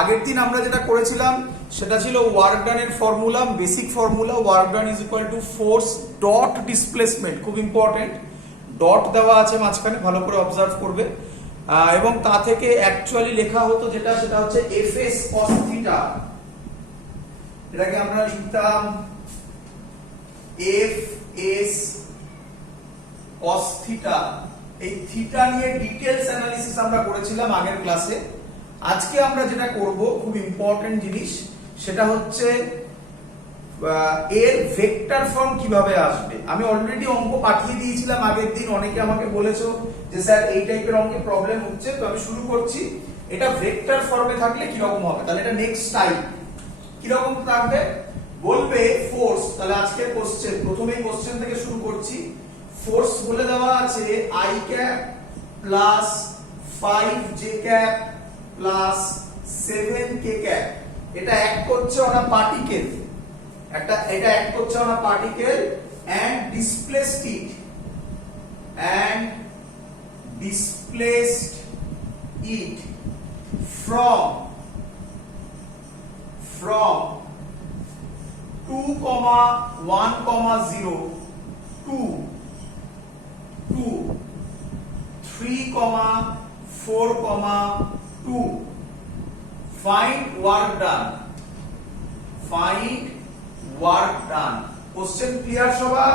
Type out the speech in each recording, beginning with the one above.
আগের দিন আমরা যেটা করেছিলাম সেটা ছিল ওয়ার্ক ডানের formula, basic formula. Work done is equal to force dot displacement, খুব ইম্পর্টেন্ট, ডট দেওয়া আছে মাঝখানে, ভালো করে অবজার্ভ করবে। এবং তা থেকে অ্যাকচুয়ালি লেখা হতো যেটা, সেটা হচ্ছে এফএস কস থিটা। এটাকে আমরা লিখতাম এফ এস কস থিটা। এই থিটা নিয়ে ডিটেইলস অ্যানালিসিস আমরা করেছিলাম আগের ক্লাসে। আজকে আমরা যেটা করব, খুব ইম্পর্টেন্ট জিনিস, সেটা হচ্ছে এর ভেক্টর ফর্ম কিভাবে আসবে। আমি অলরেডি অঙ্ক পাঠিয়ে দিয়েছিলাম আগের দিন, অনেকে আমাকে বলেছো যে স্যার এই টাইপের অঙ্কে প্রবলেম হচ্ছে, তো আমি শুরু করছি। এটা ভেক্টর ফর্মে থাকলে কি রকম হবে, তাহলে এটা নেক্সট টাইপ কি রকম থাকবে বলবে। ফোর্স, তাহলে আজকের কোশ্চেন, প্রথমেই কোশ্চেন থেকে শুরু করছি। ফোর্স বলে দেওয়া আছে I cap plus 5 J cap plus 7 K cap. এটা অ্যাক্ট করছে অন আ পার্টিকেল, এটা অ্যাক্ট করছে on a particle and displaced it from 2,1,0 to 3,4,2. Find work done. Question clear সবার?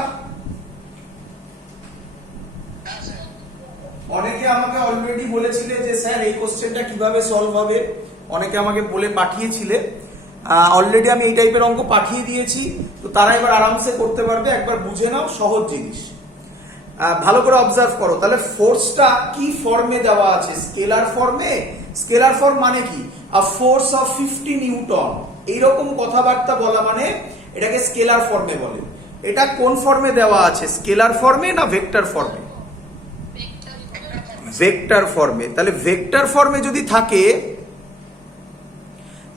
অনেকে আমাকে অলরেডি বলেছিলে যে স্যার এই কোশ্চেনটা কিভাবে সলভ হবে, অনেকে আমাকে বলে পাঠিয়েছিলে। অলরেডি আমি এই টাইপের অঙ্ক পাঠিয়ে দিয়েছি, তো তারা এবার আরামসে করতে পারবে। একবার বুঝে নাও, সহজ জিনিস, ভালো করে অবজার্ভ করো। তাহলে ফোর্সটা কি ফর্মে দেওয়া আছে? স্কেলার ফর্মে। স্কেলার ফর্ম মানে কি? আ ফোর্স অফ 50 নিউটন, এইরকম কথাবার্তা বলা মানে এটাকে স্কেলার ফর্মে বলে। এটা কোন ফর্মে দেওয়া আছে, স্কেলার ফর্মে না ভেক্টর ফর্মে? ভেক্টর ফর্মে। তাহলে ভেক্টর ফর্মে যদি থাকে,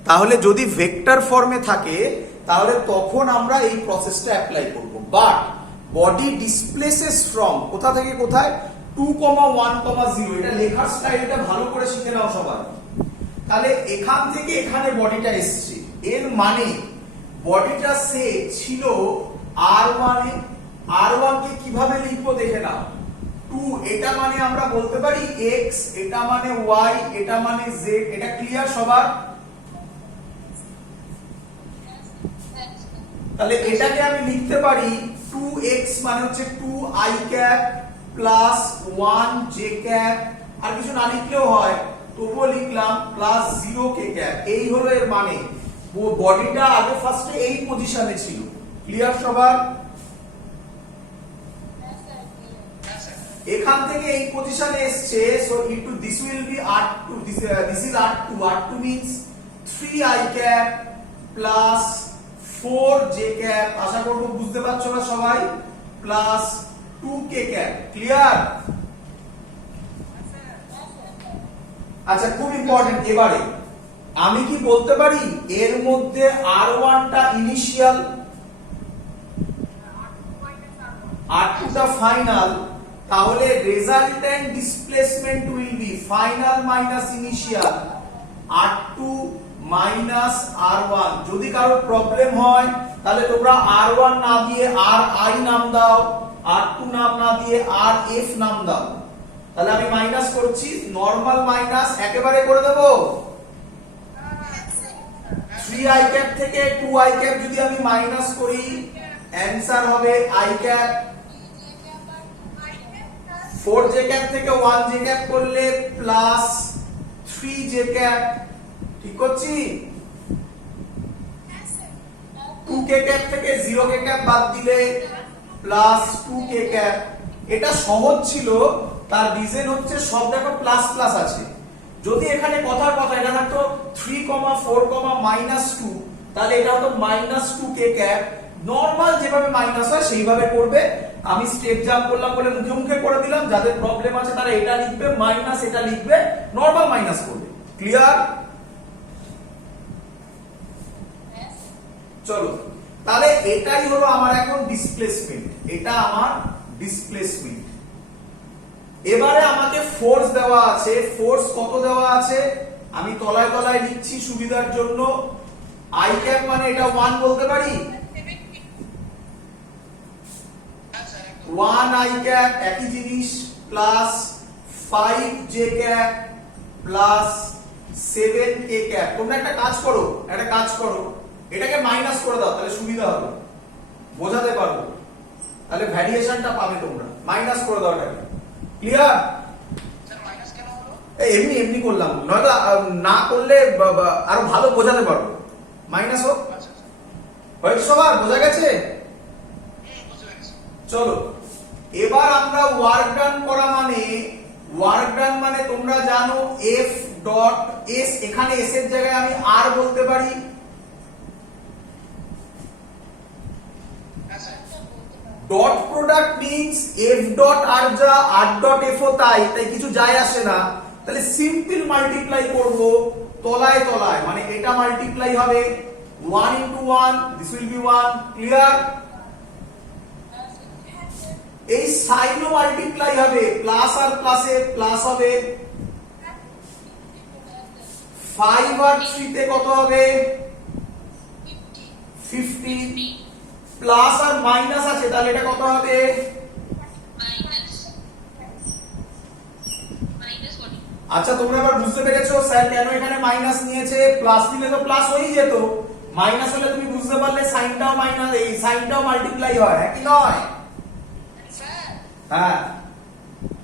তাহলে যদি ভেক্টর ফর্মে থাকে তাহলে তখন আমরা এই প্রসেসটা অ্যাপ্লাই করব। বাট বডি ডিসপ্লেসেস ফ্রম কোথা থেকে কোথায়? 2,1,0। এটা লেখার স্টাইলটা ভালো করে শিখে নাও সবাই। তাহলে এখান থেকে এখানে বডিটা এসছে, এর মানে বডিটা সে ছিল r1 এ। r1 কে কিভাবে লিখবো দেখে নাও। 2, এটা মানে আমরা বলতে পারি x, এটা মানে y, এটা মানে z। এটা ক্লিয়ার সবার? তাহলে এটাকে আমি লিখতে পারি 2x মানে হচ্ছে 2i cap plus 1 J cap, আর কিছু না লিখলেও হয়, তবুও লিখলাম প্লাস 0 কে ক্যাপ। এই হলো এর মানে। বডিটা আগে ফার্স্টে এই পজিশনে ছিল। ক্লিয়ার সবার? এখান থেকে এই পজিশনে এসছে, so into this will be r2, this is r2। r2 means 3i cap plus 4 J cap, আশা করব বুঝতে পারছো না সবাই, প্লাস 2 কে ক্যাপ। ক্লিয়ার? আচ্ছা, খুব ইম্পর্টেন্ট। এবারে আমি কি বলতে পারি এর মধ্যে r1 টা ইনিশিয়াল, r2 টা ফাইনাল, তাহলে resultant displacement will be final minus initial r2 minus r1। যদি কারো প্রবলেম হয় তাহলে তোমরা r1 না দিয়ে ri নাম দাও, r2 নাম না দিয়ে rf নাম দাও। তাহলে আমি মাইনাস করছি, নরমাল মাইনাস একেবারে করে দেব। 3i ক্যাপ থেকে 2i ক্যাপ যদি আমি মাইনাস করি, অ্যানসার হবে i ক্যাপ। 4 জে ক্যাপ থেকে 1 জে ক্যাপ করলে প্লাস 3 জে ক্যাপ। ঠিক করছি? 2 কে ক্যাপ থেকে 0 কে ক্যাপ বাদ দিলে প্লাস 2 কে ক্যাপ। এটা সহজ ছিল, তার রিজন হচ্ছে সব দেখো প্লাস প্লাস আছে। যদি এখানে কথার কথা এটা থাকতো 3,4,-2, তাহলে এটা হতো -2 কে ক্যাপ। নরমাল যেভাবে মাইনাস হয় সেইভাবে করবে। আমি স্টেপ জাম্প করলাম বলে মুখে মুখে করে দিলাম। যাদের প্রবলেম আছে তারা এটা লিখবে, মাইনাস এটা লিখবে, নরমাল মাইনাস করবে। ক্লিয়ার? চলো, তাহলে এটাই হলো আমার এখন ডিসপ্লেসমেন্ট। এটা আমার ডিসপ্লেসমেন্ট। এবারে আমাকে ফোর্স দেওয়া আছে। ফোর্স কত দেওয়া আছে? আমি তলায় তলায় লিখছি সুবিধার জন্য। আই ক্যাপ মানে এটা 1 বলতে পারি, 1 আই ক্যাপ একই জিনিস প্লাস 5 জে ক্যাপ প্লাস 7 কে ক্যাপ। তোমরা একটা কাজ করো, এটাকে মাইনাস করে দাও, তাহলে সুবিধা হবে, বোঝাতে পারবো, তাহলে ভ্যারিয়েশনটা পাবে তোমরা। মাইনাস করে দাও এটাকে। ক্লিয়ার? এমনি এমনি করলাম, নয়তো না করলে আরো ভালো বোঝাতে পারবো। মাইনাস হোক। হয়েছে সবার? বোঝা গেছে? চলো এবার আমরা ওয়ার্ক ডান করা মানে তোমরা জানো এফ ডট এস। এখানে এস এর জায়গায় আমি আর বলতে পারি। Dot product means F dot R যা আর ডট এফ ও তাই কিছু যায় আসে না। তাহলে সিম্পল মাল্টিপ্লাই করব তলায় তলায়, মানে এটা মাল্টিপ্লাই হবে 1 into 1, this will be 1. Clear? এই সাইনও মাল্টিপ্লাই হবে, প্লাস আর প্লাসে প্লাস হবে। 5 আর 3 তে কত হবে? 50। প্লাস আর মাইনাস আছে, তাহলে এটা কত হবে? আচ্ছা তোমরা এবার বুঝতে পেরেছো স্যার কেন এখানে মাইনাস নিয়েছে? প্লাস দিলে তো প্লাস হয়েই যেত, মাইনাস হলে তুমি বুঝতে পারলে সাইনটাও মাইনাস, এই সাইনটাও মাল্টিপ্লাই হয়, কি নয়? হ্যাঁ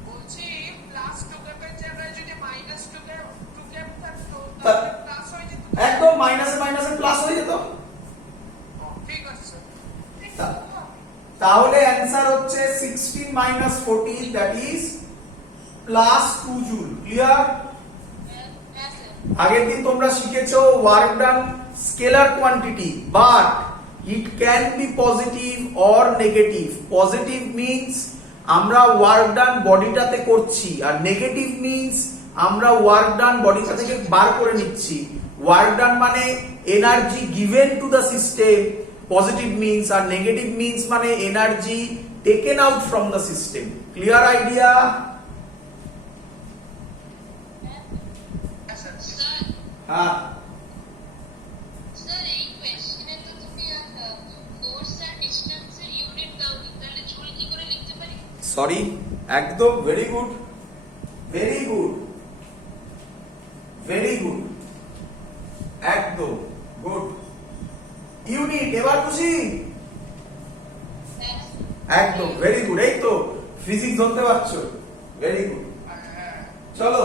বলছি প্লাস 2 ক্যাপের জায়গায় যদি মাইনাস 2 ক্যাপ থাকতো তাহলে প্লাস হয়ে যেত। একদম মাইনাসে মাইনাসে প্লাস হয়ে যেত। ঠিক আছে তাহলে অ্যানসার হচ্ছে 16 minus 14, that is plus 2 joule. Clear? আগের দিন তোমরা শিখেছো work done scalar quantity, but it can be positive or negative. Positive means আমরা ওয়ার্ক ডান বডিটাতে করছি, আর নেগেটিভ মিন্স আমরা ওয়ার্ক ডান বডিটা থেকে বার করে নিচ্ছি। ওয়ার্ক ডান মানে energy given to the system, positive means, আর নেগেটিভ মিন্স মানে energy taken out from the system. Clear idea? হ্যাঁ স্যার এই কোশ্চেনে তো তুমি ফোর্স আর ডিসটেন্সের ইউনিট দাওনি, তাহলে জুল কি করে লিখতে পারি? সরি, একদম very good, very good, very good, একদম গুড। ইউনিট এবার খুশি? একদম ভেরি গুড, এই তো ফিজিক্স ধরতে পারছো, ভেরি গুড। চলো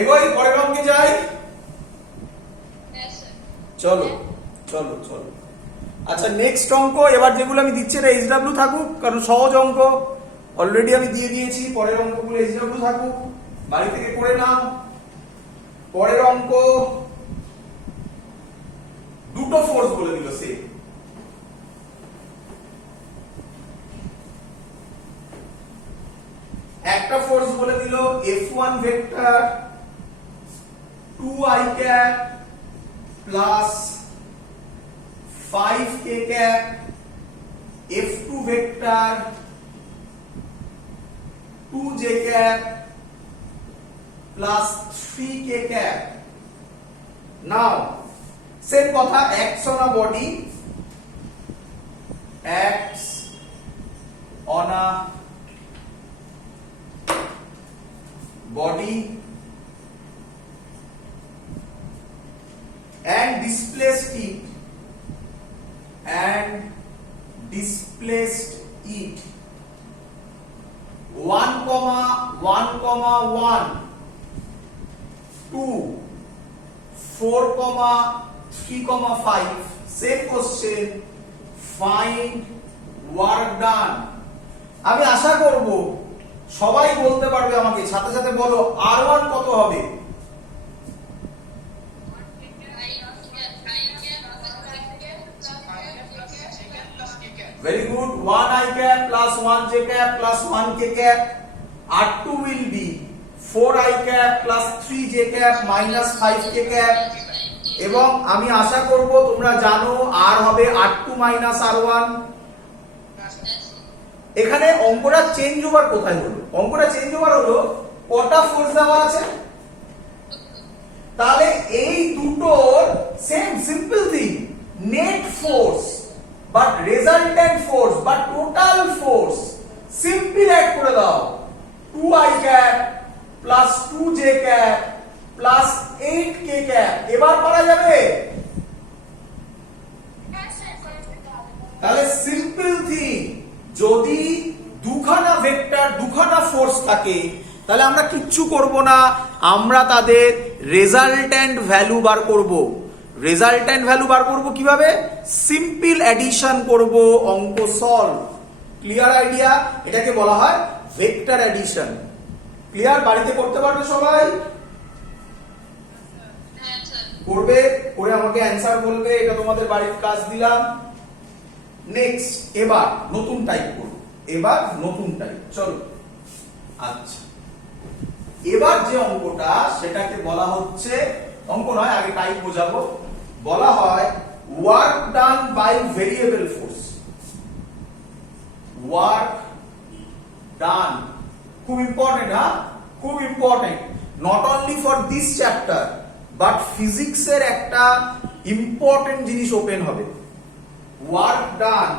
এগোই, পরের অঙ্কে যাই। হ্যাঁ স্যার। চলো চলো চলো। আচ্ছা নেক্সট অঙ্ক, এবার যেগুলো আমি দিচ্ছি এটা এইচডব্লিউ থাকুক, কারণ সহজ অঙ্ক অলরেডি আমি দিয়ে দিয়েছি। পরের অঙ্কগুলো এইচডব্লিউ থাকুক, বাড়ি থেকে করে নাও। পরের অঙ্ক দুটো ফোর্স বলে দিল সে। একটা ফোর্স বলে দিল F1 vector 2i cap plus 5k cap, F2 vector 2j cap plus 3k cap. Now same কথা, x on a body, x on a body and displaced it, and displaced it 1, 1, 1 2 4, 3, 5. Same question, find work done. আমি আশা করব সবাই বলতে পারবে আমাকে, সাথে সাথে বলো R1 কত হবে? Very good, 1i cap plus 1j cap plus 1k cap. R2 will be 4i cap plus 3j cap minus 5k cap. এবং আমি আশা করব তোমরা জানো আর হবে R2 minus R1। এখানে অঙ্কটা চেঞ্জ ওভার কোথায় হলো? অঙ্কটা চেঞ্জ ওভার হলো কটা ফোর্স দেওয়া আছে? তাহলে এই দুটোর same simple thing, net force but resultant force বা টোটাল ফোর্স সিম্পল অ্যাড করে দাও, 2i cap plus 2j cap plus 8k cap. এবার পারা যাবে? হ্যাঁ স্যার করে দিতে হবে। তাহলে সিম্পল থিং, যদি দুখানা ভেক্টর দুখানা ফোর্স থাকে তাহলে আমরা কিচ্ছু করব না, আমরা তাদের রেজাল্ট্যান্ট ভ্যালু বার করব। রেজাল্ট্যান্ট ভ্যালু বার করব কিভাবে? সিম্পল অ্যাডিশন করব, অঙ্ক সলভ। Clear idea? এটাকে বলা হয় ভেক্টর অ্যাডিশন। ক্লিয়ার? বাড়িতে করতে পারবে সবাই? হ্যাঁ স্যার। করবে, করে আমাকে অ্যানসার বলবে। এটা তোমাদের বাড়ির কাজ দিলাম। নেক্সট, এবার নতুন টাইপ করব। এবার নতুন টাইপ, চলো। আচ্ছা, এবার যে অঙ্কটা সেটাকে বলা হচ্ছে, অঙ্ক নয় আগে টাইপ বোঝাবো, বলা হয় work done by variable force. Work done, খুব ইম্পর্টেন্ট, হ্যাঁ খুব important, not only for this chapter but ফিজিক্সের একটা ইম্পর্টেন্ট জিনিস ওপেন হবে। Work done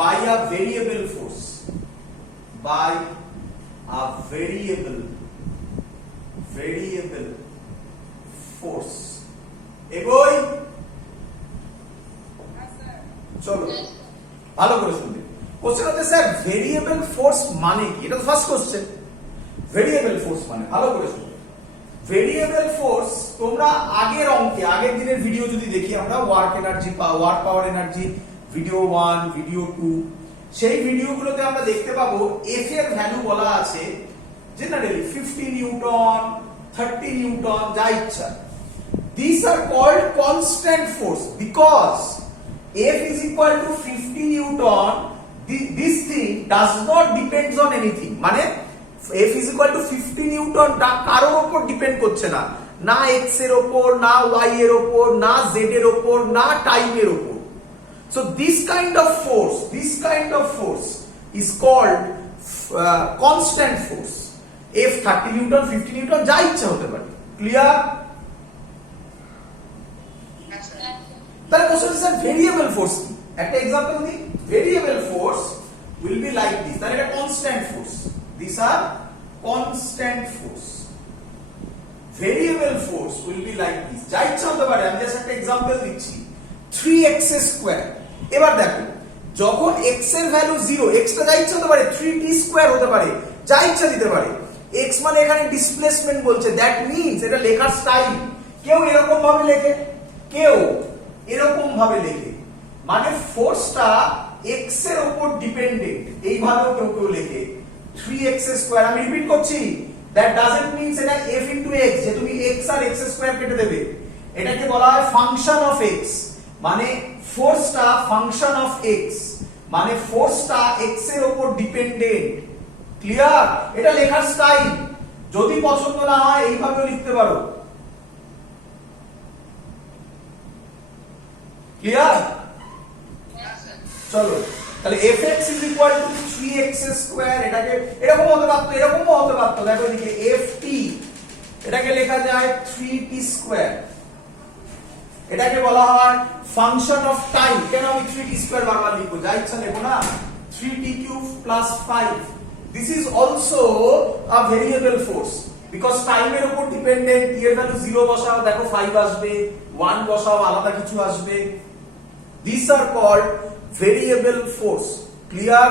by a variable force, by a variable force. এগোই, হ্যাঁ স্যার। চলো ভালো করে শুনবে। কোশ্চেন হচ্ছে স্যার ভেরিয়েবল ফোর্স মানে কি? এটা তো ফার্স্ট কোশ্চেন। ভেরিয়েবল ফোর্স মানে, ভালো করে শুনবে, ভেরিয়েবল ফোর্স তোমরা আগের অঙ্কে, আগের দিনের ভিডিও যদি দেখি আমরা, work energy, work power energy video 1, video 2, সেই ভিডিওগুলোতে আমরা দেখতে পাবো এফ এর ভ্যালু বলা আছে জেনারেলি 50 নিউটন, 30 নিউটন, যা ইচ্ছা। These are called constant force because F is equal to 50 Newton. This thing does not depends on anything. মানে F is equal to 50 Newton টা কারোর উপর ডিপেন্ড করছে না, না x এর উপর, না y এর উপর, না z এর উপর, না টাইমের উপর। So this kind of force is called constant force. F 30 Newton, 50 Newton, যা ইচ্ছা হতে পারে। ক্লিয়ার? হ্যাঁ স্যার। তাহলে কোশ্চেন স্যার ভেরিয়েবল ফোর্স কি? একটা एग्जांपल দিই। Variable force will be like this, তাহলে এটা constant force. these are constant force. Variable force will be like this, যা ইচ্ছা হতে পারে। আমি জাস্ট একটা एग्जांपल দিচ্ছি, 3x স্কয়ার। এবার দেখো, যখন x এর ভ্যালু 0, x টা যা ইচ্ছা হতে পারে, 3t স্কয়ার হতে পারে, যা ইচ্ছা দিতে পারে। x মানে এখানে ডিসপ্লেসমেন্ট বলছে, দ্যাট মিন্স এটা লেখার স্টাইল। কেউ এরকম ভাবে লেখে, কেউ এরকম ভাবে লেখে, মানে ফোর্সটা x এর উপর ডিপেন্ডেন্ট, এইভাবেও কেউ কেউ লেখে 3x স্কয়ার। আমি রিপিট করছি, দ্যাট ডাজন্ট মিন্স এটা f ইনটু x, যে তুমি x আর x স্কয়ার কেটে দেবে। এটাকে বলা হয় ফাংশন অফ x, মানে ফোর্সটা ফাংশন অফ x, মানে ফোর্সটা x এর উপর ডিপেন্ডেন্ট। ক্লিয়ার? এটা লেখার স্টাইল, যদি পছন্দ না হয় এইভাবেও লিখতে পারো। ক্লিয়ার? চলো, তাহলে fx is equal to 3x square. এটাকে এরকম হতে পারতো, এরকমও হতে পারতো। দেখো এদিকে ft, এটাকে লেখা যায় 3t স্কয়ার। এটাকে বলা হয় ফাংশন অফ টাইম। কেন আমি 3t স্কয়ার বারবার লিখবো? যা ইচ্ছা লেখো না, 3t cube plus 5। This is also a variable force because টাইমের উপর ডিপেন্ডেন্ট। t এর ভ্যালু 0 বসাও, দেখো 5 আসবে, 1 বসাও, আলাদা কিছু আসবে। These are called variable force. Clear?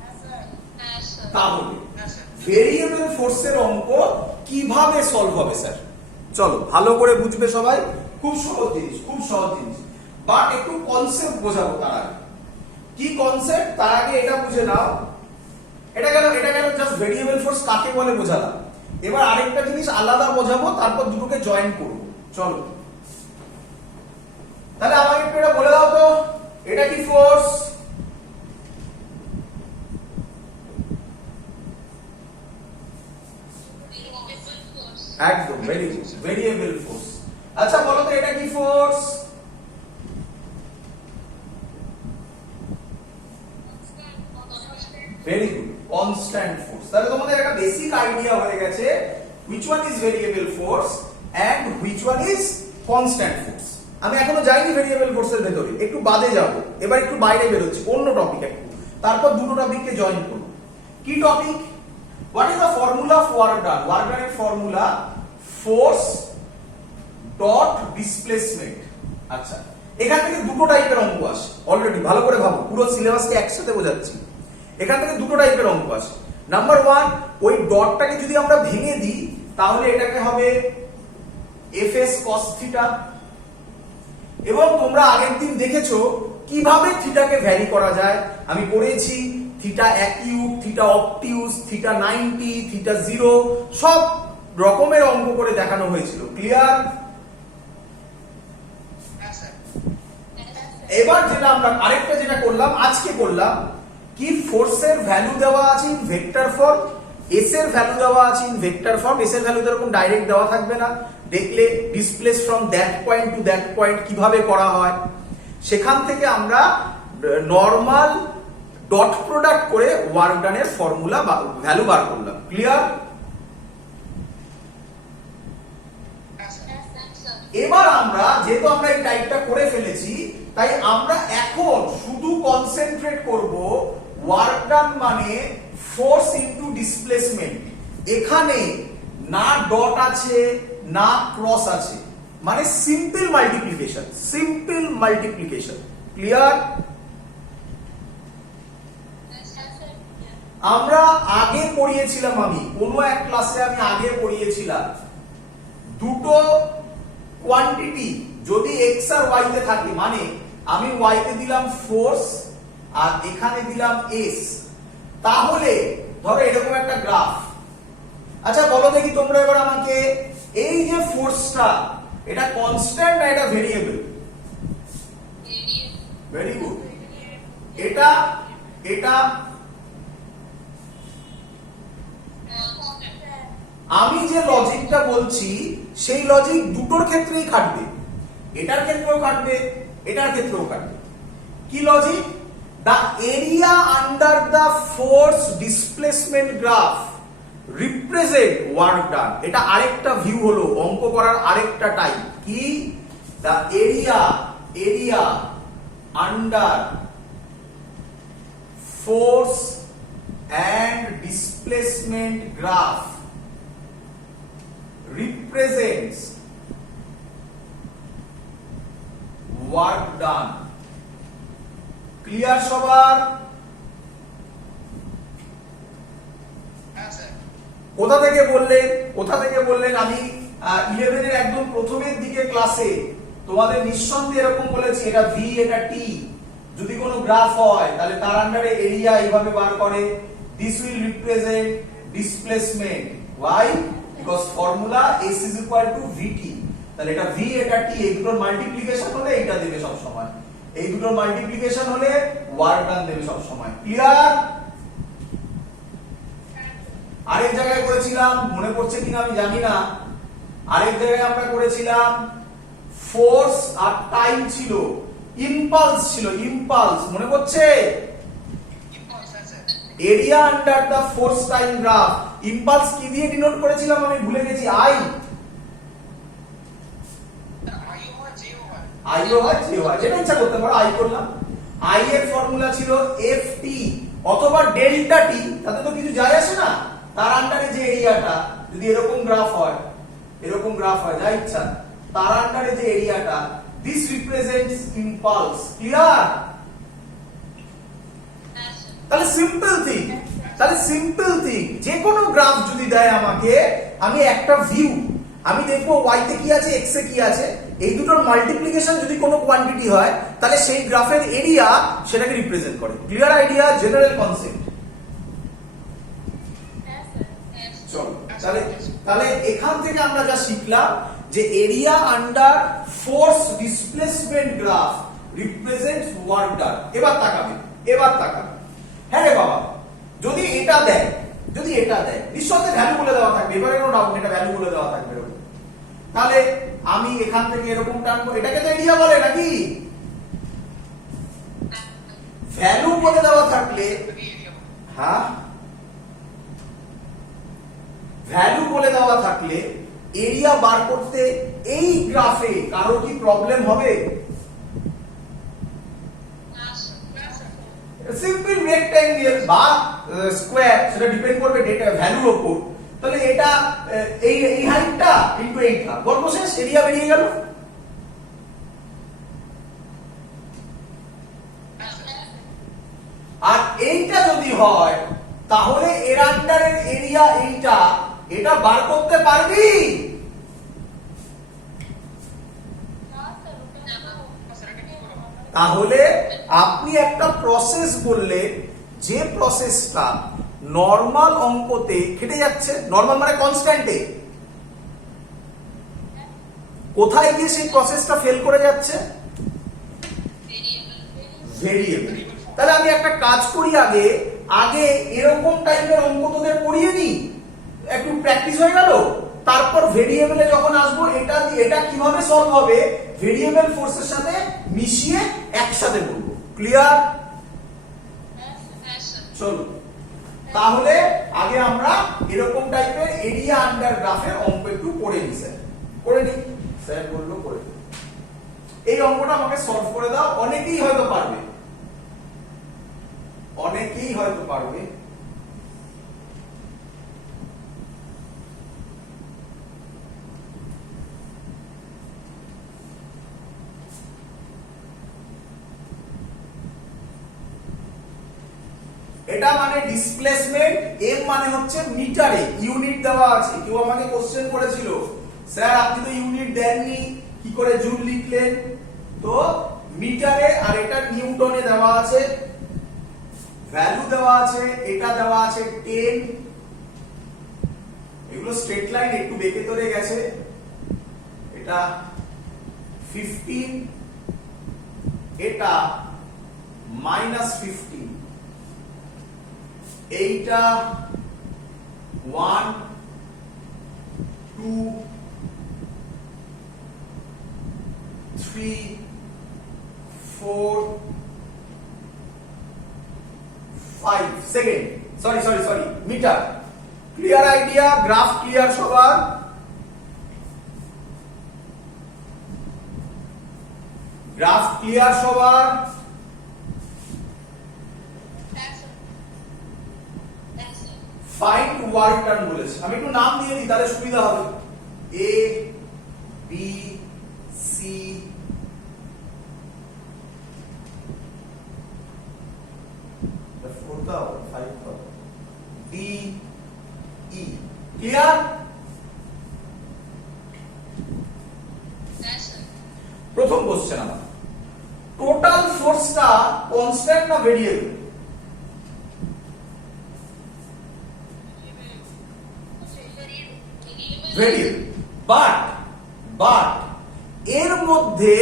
হ্যাঁ স্যার। হ্যাঁ স্যার। তাহলে হ্যাঁ স্যার। ভেরিয়েবল ফোর্সের অঙ্ক কিভাবে সলভ হবে স্যার? চলো ভালো করে বুঝবে সবাই। খুব সহজ জিনিস, খুব সহজ জিনিস, বাট একটু কনসেপ্ট বোঝাবো তার আগে। কি কনসেপ্ট? তার আগে এটা বুঝে নাও। এটা গেল জাস্ট ভেরিয়েবল ফোর্স কাকে বলে বোঝালাম। এবার আরেকটা জিনিস আলাদা বোঝাবো, তারপর দুটোকে জয়েন করব। চলো, তাহলে আমাকে একটু এটা বলে দাও তো, এটা কি ফোর্স? Variable force. একদম, ভেরি গুড, ভেরিয়েবল ফোর্স। আচ্ছা বলো তো এটা কি force? Very good, constant force. তাহলে তোমাদের একটা বেসিক আইডিয়া হয়ে গেছে which one is variable force and which one is constant force. আমি এখনো যাইনি ভেরিয়েবল ফোর্সের ভেতরে, একটু বাদে যাব, এবার একটু বাইরে বেরোচ্ছি, অন্য টপিক একটু, তারপর দুটো টপিককে জয়েন করব। কি topic? What is the formula of work done? Work ডানের ফর্মুলা ফোর্স ডট ডিসপ্লেসমেন্ট। আচ্ছা, এখান থেকে দুটো টাইপের অঙ্ক আসে, অলরেডি ভালো করে ভাবো, পুরো সিলেবাসকে একসাথে বোঝাচ্ছি। এখান থেকে দুটো টাইপের অঙ্ক আসে। নাম্বার ওয়ান, ওই ডটটাকে যদি আমরা ভেঙে দিই তাহলে এটাকে হবে এফএস কস থিটা। এবং তোমরা আগের দিন দেখেছো কিভাবে থিটাকে ভ্যারি করা যায়, আমি করেছি theta acute, theta obtuse, theta 90, theta 0, সব রকমের অঙ্ক করে দেখানো হয়েছিল। ক্লিয়ার? হ্যাঁ স্যার। এবার যেটা আমরা আরেকটা যেটা করলাম, আজকে করলাম কি, ফোর্সের ভ্যালু দেওয়া আছে ইন ভেক্টর ফর্ম, এস এর ভ্যালু দেওয়া আছে ইন ভেক্টর ফর্ম। এস এর ভ্যালু এরকম ডাইরেক্ট দেওয়া থাকবে না, দেখলে displace from that point to that point কিভাবে করা হয়, সেখান থেকে আমরা নরমাল ডট প্রোডাক্ট করে ওয়ার্ক ডানের ফর্মুলা বা ভ্যালু বার করলাম। ক্লিয়ার? এবার আমরা যেহেতু আমরা এই টাইপটা করে ফেলেছি, তাই আমরা এখন শুধু কনসেন্ট্রেট করব ওয়ার্ক ডান মানে ফোর্স ইনটু ডিসপ্লেসমেন্ট। এখানে না ডট আছে না ক্রস আছে, মানে simple multiplication, simple multiplication. Clear? আমরা আগে পড়িয়েছিলাম, আমি কোনো এক ক্লাসে আমি আগে পড়িয়েছিলাম দুটো কোয়ান্টিটি যদি এক্স আর ওয়াই তে থাকে, মানে আমি ওয়াই তে দিলাম ফোর্স আর এখানে দিলাম এস, তাহলে ধরো এরকম একটা গ্রাফ। আচ্ছা বলো দেখি তোমরা এবার আমাকে, এই যে ফোর্সটা এটা কনস্ট্যান্ট না এটা ভেরিয়েবল? Very good. এটা এটা আমি যে লজিকটা বলছি সেই লজিক দুটোর ক্ষেত্রেই খাটবে, এটার ক্ষেত্রেও খাটবে, এটার ক্ষেত্রেও খাটবে। কি logic? The area under the force displacement graph represent work done. এটা আরেকটা ভিউ হলো, অঙ্ক করার আরেকটা টাইপ। কি? The area under force and displacement graph represents work done. Clear সবার? হ্যাঁ স্যার। কোথা থেকে বললেন? আমি 11 এর একদম প্রথমের দিকে ক্লাসে তোমাদের নিঃসন্দেহে এরকম বলেছি, এটা ভি এটা টি, যদি কোনো গ্রাফ হয় তাহলে তার আন্ডারে এরিয়া এইভাবে বার করে। This will represent displacement. Why? Because formula S is equal to VT. তাহলে এটা V এটা T, এই দুটোর মাল্টিপ্লিকেশন হলে এইটা দেবে সব সময়, এই দুটোর মাল্টিপ্লিকেশন হলে ওয়ার্ক ডান দেবে সব সময়। ক্লিয়ার? আরেক জায়গায় করেছিলাম, মনে পড়ছে কিনা আমি জানি না, আরেক জায়গায় আমরা করেছিলাম ফোর্স আর টাইম ছিল, ইম্পালস ছিল, ইম্পালস মনে পড়ছে? Area under the force time graph, impulse কি দিয়ে ডিনোট করেছিলাম আমি ভুলে গেছি, আই যেটা ইচ্ছা করতে পারো, আই করলাম। আই এর ফর্মুলা ছিল এফ টি অথবা ডেল্টা টি, তাতে তো কিছু যায় আসে না, তার আন্ডারে যে এরিয়াটা যদি এরকম গ্রাফ হয়, যা ইচ্ছা, তার আন্ডারে যে এরিয়াটা, দিস রিপ্রেজেন্টস ইম্পালস। ক্লিয়ার? তাহলে সিম্পল থিং, যে কোনো গ্রাফ যদি দেয় আমাকে, আমি একটা ভিউ, আমি দেখবো ওয়াই তে কি আছে, এক্স এ কি আছে, এই দুটোর মাল্টিপ্লিকেশন যদি কোনো কোয়ান্টিটি হয় তাহলে সেই গ্রাফের এরিয়া সেটাকে রিপ্রেজেন্ট করে। Clear idea, general concept? চলো তাহলে এখান থেকে আমরা যা শিখলাম যে area under force displacement graph represents work done. এবার তাকাবে, হ্যাঁ রে বাবা, যদি এটা দেয় নিঃসন্দেহে ভ্যালু বলে দেওয়া থাকবে, এবারে কোনো ডাউট নেই, এটা ভ্যালু বলে দেওয়া থাকবে এরকম, তাহলে আমি এখান থেকে এরকম টানবো, এটাকে তো এরিয়া বলে নাকি? ভ্যালু বলে দেওয়া থাকলে, হ্যাঁ ভ্যালু বলে দেওয়া থাকলে এরিয়া বার করতে এই গ্রাফে কারো কি প্রবলেম হবে? না স্যার। না স্যার। সিম্পল রেক্ট্যাঙ্গেল বা স্কোয়ার, সেটা ডিপেন্ড করবে ডেটা ভ্যালুর উপর। তাহলে এটা এই হাইটটা ইনটু এইটা, গল্প শেষ, এরিয়া বেরিয়ে গেল। আর এইটা যদি হয় তাহলে এর আন্ডারের এরিয়া এইটা, এটা বার করতে পারবি? তাহলে আপনি একটা প্রসেস বললেন, যে প্রসেসটা নরমাল অঙ্কতে খেটে যাচ্ছে, নরমাল মানে কনস্ট্যান্টে, কোথায় গিয়ে সেই প্রসেসটা ফেল করে যাচ্ছে? ভেরিয়েবল। তাহলে আমি একটা কাজ করি, আগে আগে এরকম টাইপের অঙ্ক তোদের করিয়ে নিই, একটু প্র্যাকটিস হয়ে গেল। তারপর ভেরিয়েবলে যখন আসবো, এটা কিভাবে সলভ হবে ভেরিয়েবল ফোর্সের সাথে মিশিয়ে একসাথে বলবো। ক্লিয়ার? চলো তাহলে আগে আমরা এরকম টাইপের এরিয়া আন্ডার গ্রাফের অঙ্ক একটু করে নিই। স্যার করে নিই, স্যার বললো করে নিই। এই অঙ্কটা আমাকে সলভ করে দাও। অনেকেই হয়তো পারবে, অনেকেই হয়তো পারবে। এটা মানে ডিসপ্লেসমেন্ট, এম মানে হচ্ছে মিটারে, ইউনিট দেওয়া আছে। কেউ আমাকে কোশ্চেন করেছিল, স্যার আপনি তো ইউনিট দেননি, কি করে জুল লিখলেন? তো মিটারে, আর এটা নিউটনে দেওয়া আছে, ভ্যালু দেওয়া আছে, এটা দেওয়া আছে 10। এগুলো স্ট্রেট লাইন, একটু বেঁকে তোরে গেছে। এটা 15, এটা -15, এইটা 1 2 3 4 5 second, sorry metre. Clear idea? Graph clear সবার? গ্রাফ ক্লিয়ার সবার? ফাইন্ড ওয়ার্ক ডান বলেছে, আমি একটু নাম দিয়ে দিই তাহলে সুবিধা হবে। A B C D E. Clear? প্রথম কোশ্চেন আমার, টোটাল ফোর্সটা কনস্ট্যান্ট না ভেরিয়েবল? ভেরিয়েবল। বাট এর মধ্যে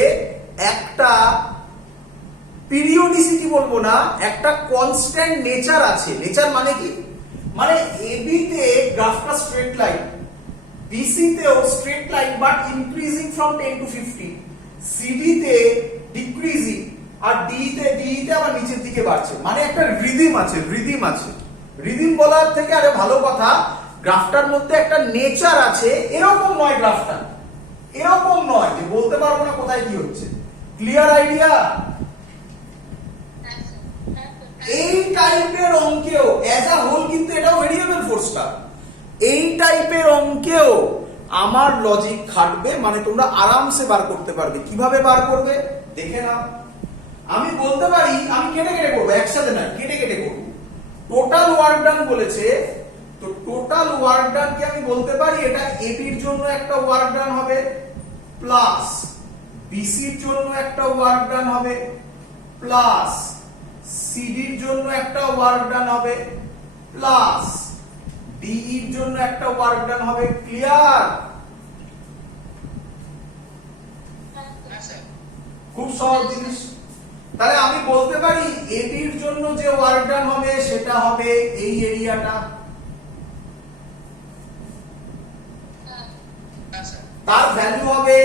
একটা পিরিয়ডিসিটি বলবো না, একটা কনস্ট্যান্ট নেচার আছে। নেচার মানে কি? মানে এবি তে গ্রাফটা স্ট্রেট লাইন, বিসি তেও straight line but increasing from 10 to 15, CD তে ডিক্রিজিং, আর ডি তে আবার নিচের দিকে বাড়ছে। মানে একটা রিদিম আছে। রিদিম বলার থেকে আরে ভালো কথা, গ্রাফটার মধ্যে একটা নেচার আছে। এরকম নয় গ্রাফটা, এরকম নয় যে বলতে পারবো না কোথায় কি হচ্ছে। Clear idea? এই টাইপের অঙ্কেও অ্যাজ আ হোল কিন্তু এটাও ভেরিয়েবল ফোর্সটা, এই টাইপের অঙ্কেও আমার লজিক খাটবে, মানে তোমরা আরামসে বার করতে পারবে। কিভাবে বার করবে দেখে নাও। আমি বলতে পারি, আমি কেটে করবো, একসাথে না, কেটে করবো। টোটাল ওয়ার্ক ডান বলেছে, তো টোটাল ওয়ার্ক ডান কি আমি বলতে পারি এটা এবির জন্য একটা ওয়ার্ক ডান হবে, প্লাস বিসির জন্য একটা ওয়ার্ক ডান হবে, প্লাস সিডির জন্য একটা ওয়ার্ক ডান হবে, প্লাস ডিইর জন্য একটা ওয়ার্ক ডান হবে। ক্লিয়ার? খুব সহজ জিনিস। তাহলে আমি বলতে পারি এবির জন্য যে ওয়ার্ক ডান হবে সেটা হবে এই এরিয়াটা, তার ভ্যালু হবে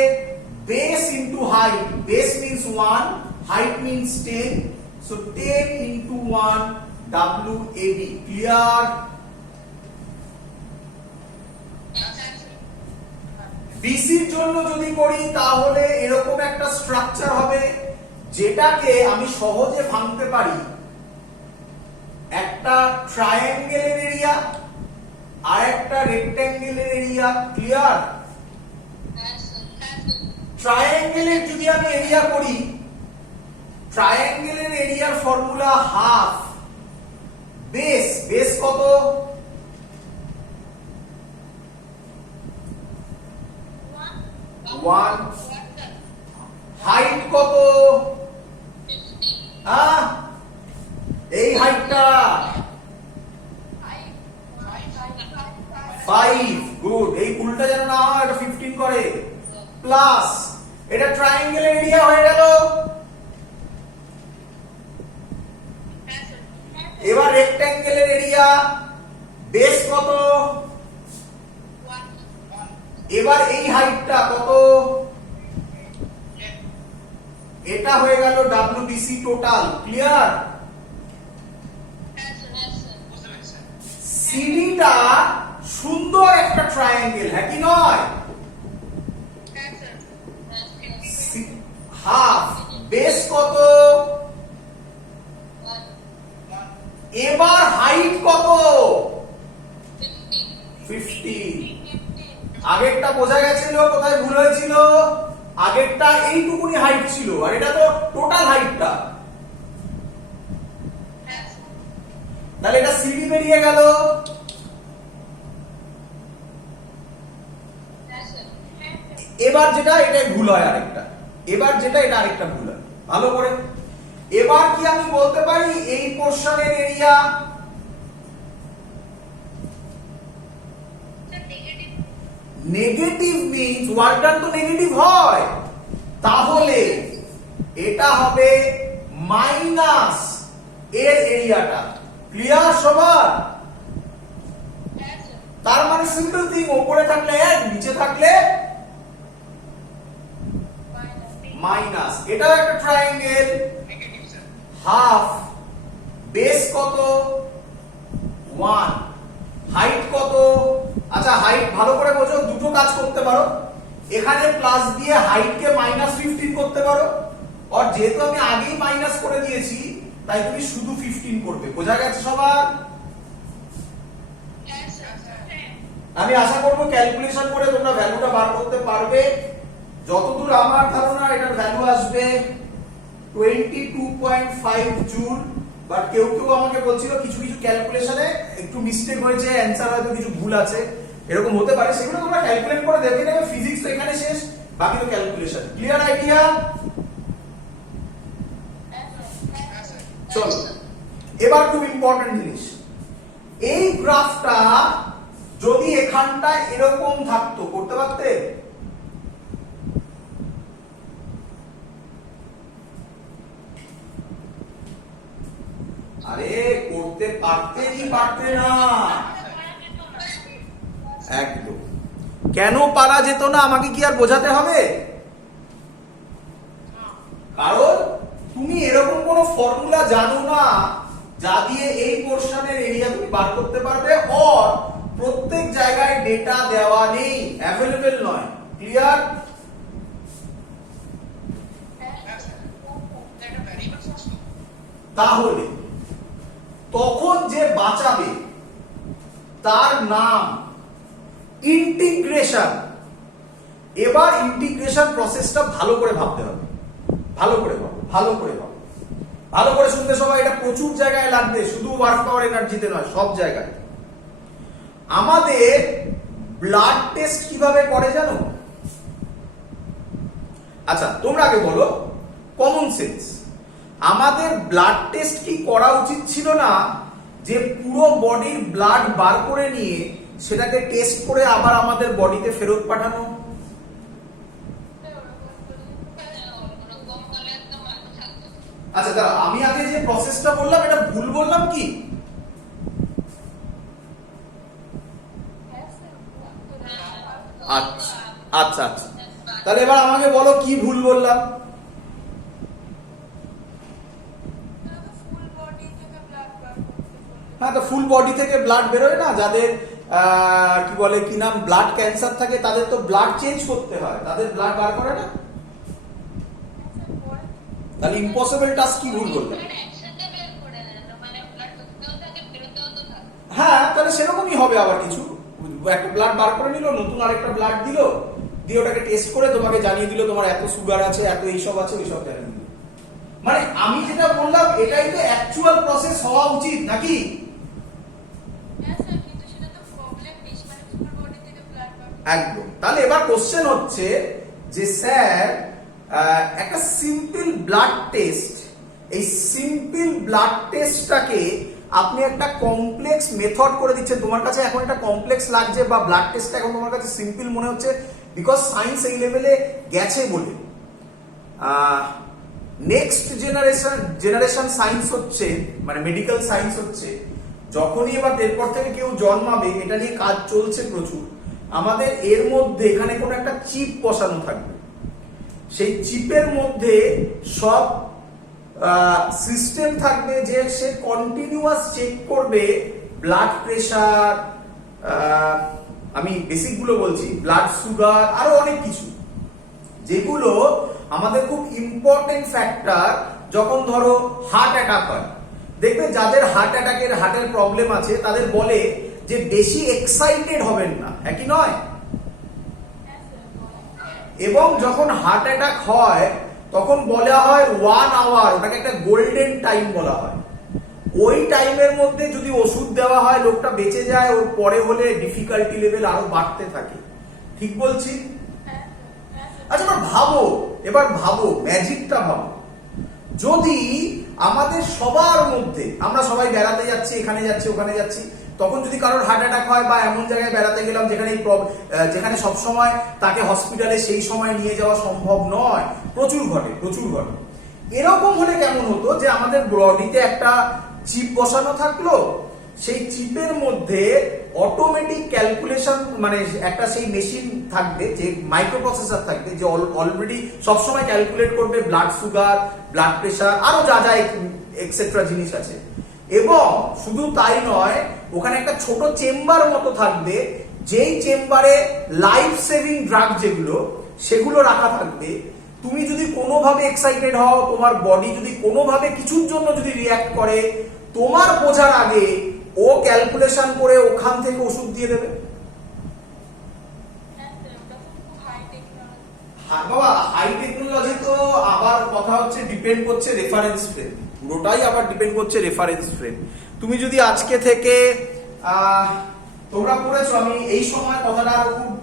base into height. Base means 1, height means 10, so 10 into 1 WAB. Clear? বিসির জন্য যদি করি তাহলে এরকম একটা স্ট্রাকচার হবে যেটাকে আমি সহজে ভাঙতে পারি একটা ট্রায়াঙ্গেলের এরিয়া আর একটা রেক্ট্যাঙ্গেলের এরিয়া। ক্লিয়ার? হ্যাঁ স্যার। ট্রায়াঙ্গেলের যদি আমি এরিয়া করি, ট্রায়াঙ্গেলের এরিয়ার ফর্মুলা হাফ বেস। বেস কত? 1। হাইট কত? এই হাইটটা 5। গুড। এই ফুলটা যেন না হয়, এটা 15 করে। প্লাস এটা ট্রায়াঙ্গেলের এরিয়া হয়ে গেল। এবার রেক্ট্যাঙ্গেলের এরিয়া বেস কত? এবার এই হাইটটা কত? এটা হয়ে গেল WBC টোটাল। ক্লিয়ার? সিডিটা সুন্দর একটা ট্রায়াঙ্গেল, হ্যাঁ কি নয়? হাফ বেস কত? এবার হাইট কত? 50। আগেরটা বোঝা গেছিল কোথায় ভুল হয়েছিল? আগেরটা এইটুকুনি হাইট ছিল আর এটা তো টোটাল হাইটটা। তাহলে এটা সিডি বেরিয়ে গেল। এবার যেটা এটাই ভুল হয় আরেকটা, এবার যেটা এটা আরেকটা ভুল হয়। ভালো করে এবার কি আমি বলতে পারি এই পোরশনের area? Negative means work done তো নেগেটিভ হয়, তাহলে এটা হবে মাইনাস এর এরিয়াটা। ক্লিয়ার সবার? তার মানে সিম্পল থিং, উপরে থাকলে 1, নিচে থাকলে মাইনাস। এটা একটা ট্রায়াঙ্গেল। হাফ বেস কত? 1। হাইট কত? আচ্ছা হাইট ভালো করে বোঝো, দুটো কাজ করতে পারো। এখানে প্লাস দিয়ে হাইটকে -15 করতে পারো, আর যেহেতু আমি আগেই মাইনাস করে দিয়েছি তাই তুমি শুধু 15 করবে। বোঝা গেছে সবার? আমি আশা করব ক্যালকুলেশন করে তোমরা ভ্যালুটা বার করতে পারবে। যতদূর আমার ধারণা এটার ভ্যালু আসবে 22.5 জুল। বাট কেউ কেউ আমাকে বলছিল কিছু কিছু ক্যালকুলেশনে একটু মিস্টেক হয়েছে, অ্যানসার হয়তো কিছু ভুল আছে, এরকম হতে পারে। সেগুলো তোমরা ক্যালকুলেট করে দেখে নেবে। ফিজিক্স তো এখানে শেষ, বাকি তো ক্যালকুলেশন। Clear idea? চলো এবার খুব ইম্পর্টেন্ট জিনিস, এই গ্রাফটা যদি এখানটা এরকম থাকতো, করতে পারতে? আরে করতে পারতে কি পারতে না? একদম। কেন পারা যেত না আমাকে কি আর বোঝাতে হবে? কারণ তুমি এরকম কোন ফর্মুলা জানো না যা দিয়ে এই পোরশনের এরিয়া তুমি বার করতে পারবে, আর প্রত্যেক জায়গায় ডেটা দেওয়া নেই, অ্যাভেলেবেল নয়। ক্লিয়ার? তাহলে তখন যে বাঁচাবে তার নাম ইন্টিগ্রেশন। এবার ইন্টিগ্রেশন প্রসেসটা ভালো করে ভাবতে হবে। ভালো করে ভাবো, ভালো করে ভাবো, ভালো করে শুনতে সবাই। এটা প্রচুর জায়গায় লাগবে, শুধু ওয়ার্ক পাওয়ার এনার্জিতে নয়, সব জায়গায়। আমাদের ব্লাড টেস্ট কিভাবে করে জানো? আচ্ছা তোমরা আগে বলো, কমন সেন্স, আমাদের ব্লাড টেস্ট কি করা উচিত ছিল না যে পুরো বডির ব্লাড বার করে নিয়ে সেটাকে টেস্ট করে আবার আমাদের বডিতে ফেরত পাঠানো? আচ্ছা দাঁড়া, আমি আগে যে প্রসেসটা বললাম এটা ভুল বললাম কি? আচ্ছা আচ্ছা আচ্ছা, তাহলে এবার আমাকে বলো কি ভুল বললাম? হ্যাঁ, তো ফুল বডি থেকে ব্লাড বেরোয় না, যাদের কি বলে কি নাম ব্লাড ক্যান্সার থাকে, তাদের তো ব্লাড চেঞ্জ করতে হয়, তাদের ব্লাড বার করে না? তাহলে ইম্পসিবল টাস্ক কি ভুল করবে? একসাথে বের করে দেয় না, মানে ব্লাড ঢুকতেও থাকে বেরোতেও তো থাকে। হ্যাঁ, তাহলে সেরকমই হবে আবার কিছু, একটা ব্লাড বার করে নিল, নতুন আরেকটা ব্লাড দিল, দিয়ে ওটাকে টেস্ট করে তোমাকে জানিয়ে দিল তোমার এত সুগার আছে, এত এইসব আছে, ওইসব জানিয়ে দিল। মানে আমি যেটা বললাম এটাই তো অ্যাকচুয়াল প্রসেস হওয়া উচিত নাকি? হ্যাঁ স্যার, কিন্তু সেটা তো প্রবলেম নেই, মানে ফুল বডি থেকে ব্লাড বার। একদম। তাহলে এবার কোশ্চেন হচ্ছে যে স্যার একটা সিম্পল ব্লাড টেস্ট, এই সিম্পল ব্লাড টেস্টটাকে আপনি একটা কমপ্লেক্স মেথড করে দিচ্ছেন, তোমার কাছে এখন একটা কমপ্লেক্স লাগছে বা ব্লাড টেস্টটা এখন তোমার কাছে সিম্পল মনে হচ্ছে বিকজ সায়েন্স এই লেভেলে গেছে বলে। নেক্সট জেনারেশন সায়েন্স হচ্ছে, মানে মেডিকেল সায়েন্স হচ্ছে, যখনই এবার এরপর থেকে কেউ জন্মাবে, এটা নিয়ে কাজ চলছে প্রচুর, আমাদের এর মধ্যে এখানে কোনো একটা চিপ বসানো থাকবে, সেই চিপের মধ্যে সব সিস্টেম থাকবে যে সে কন্টিনিউয়াস চেক করবে ব্লাড প্রেশার, আমি বেসিক গুলো বলছি, ব্লাড সুগার, আরো অনেক কিছু যেগুলো আমাদের খুব ইম্পর্টেন্ট ফ্যাক্টর যখন ধরো হার্ট অ্যাটাক হয়। দেখবে যাদের হার্টের প্রবলেম আছে তাদের বলে যে বেশি এক্সাইটেড হবেন না, হ্যাঁ কি নয়? এবং যখন হার্ট অ্যাটাক হয় তখন বলা হয় 1 আওয়ার, ওটাকে একটা গোল্ডেন টাইম বলা হয়। ওই টাইমের মধ্যে যদি ওষুধ দেওয়া হয় লোকটা বেঁচে যায়, ওর পরে হলে ডিফিকাল্টি লেভেল আরো বাড়তে থাকে। ঠিক বলছি? আচ্ছা এবার ভাবো ম্যাজিকটা ভাবো, যদি আমাদের সবার মধ্যে, আমরা সবাই বেড়াতে যাচ্ছি, এখানে যাচ্ছি ওখানে যাচ্ছি, তখন যদি কারোর হার্ট অ্যাটাক হয় বা এমন জায়গায় বেড়াতে গেলাম যেখানে সব সময় তাকে হসপিটালে সেই সময় নিয়ে যাওয়া সম্ভব নয়, প্রচুর ঘটে। এরকম হলে কেমন হতো যে আমাদের বডিতে একটা চিপ বসানো থাকলো, সেই চিপের মধ্যে অটোমেটিক ক্যালকুলেশন, মানে একটা সেই মেশিন থাকবে, যে মাইক্রোপ্রসেসর থাকবে, যে অলরেডি সবসময় ক্যালকুলেট করবে ব্লাড সুগার, ব্লাড প্রেশার, আরো যা যা এক্সেট্রা জিনিস আছে। এবং শুধু তাই নয়, ওখানে একটা ছোট চেম্বার মতো থাকবে, যেই চেম্বারে লাইফ সেভিং ড্রাগ যেগুলো সেগুলো রাখা থাকবে। তুমি যদি কোনোভাবে এক্সাইটেড হও, তোমার বডি যদি কোনোভাবে কিছুর জন্য যদি রিঅ্যাক্ট করে, তোমার বোঝার আগে ও ক্যালকুলেশন করে ওখান থেকে ওষুধ দিয়ে দেবে। বাবা হাই টেকনোলজি তো আবার কথা হচ্ছে ডিপেন্ড করছে রেফারেন্স ফ্রেম, পুরোটাই আবার ডিপেন্ড করছে রেফারেন্স ফ্রেম। তুমি যদি আজকে থেকে তোমরা পড়েছো, আমি এই সময় কথাটা আরো খুব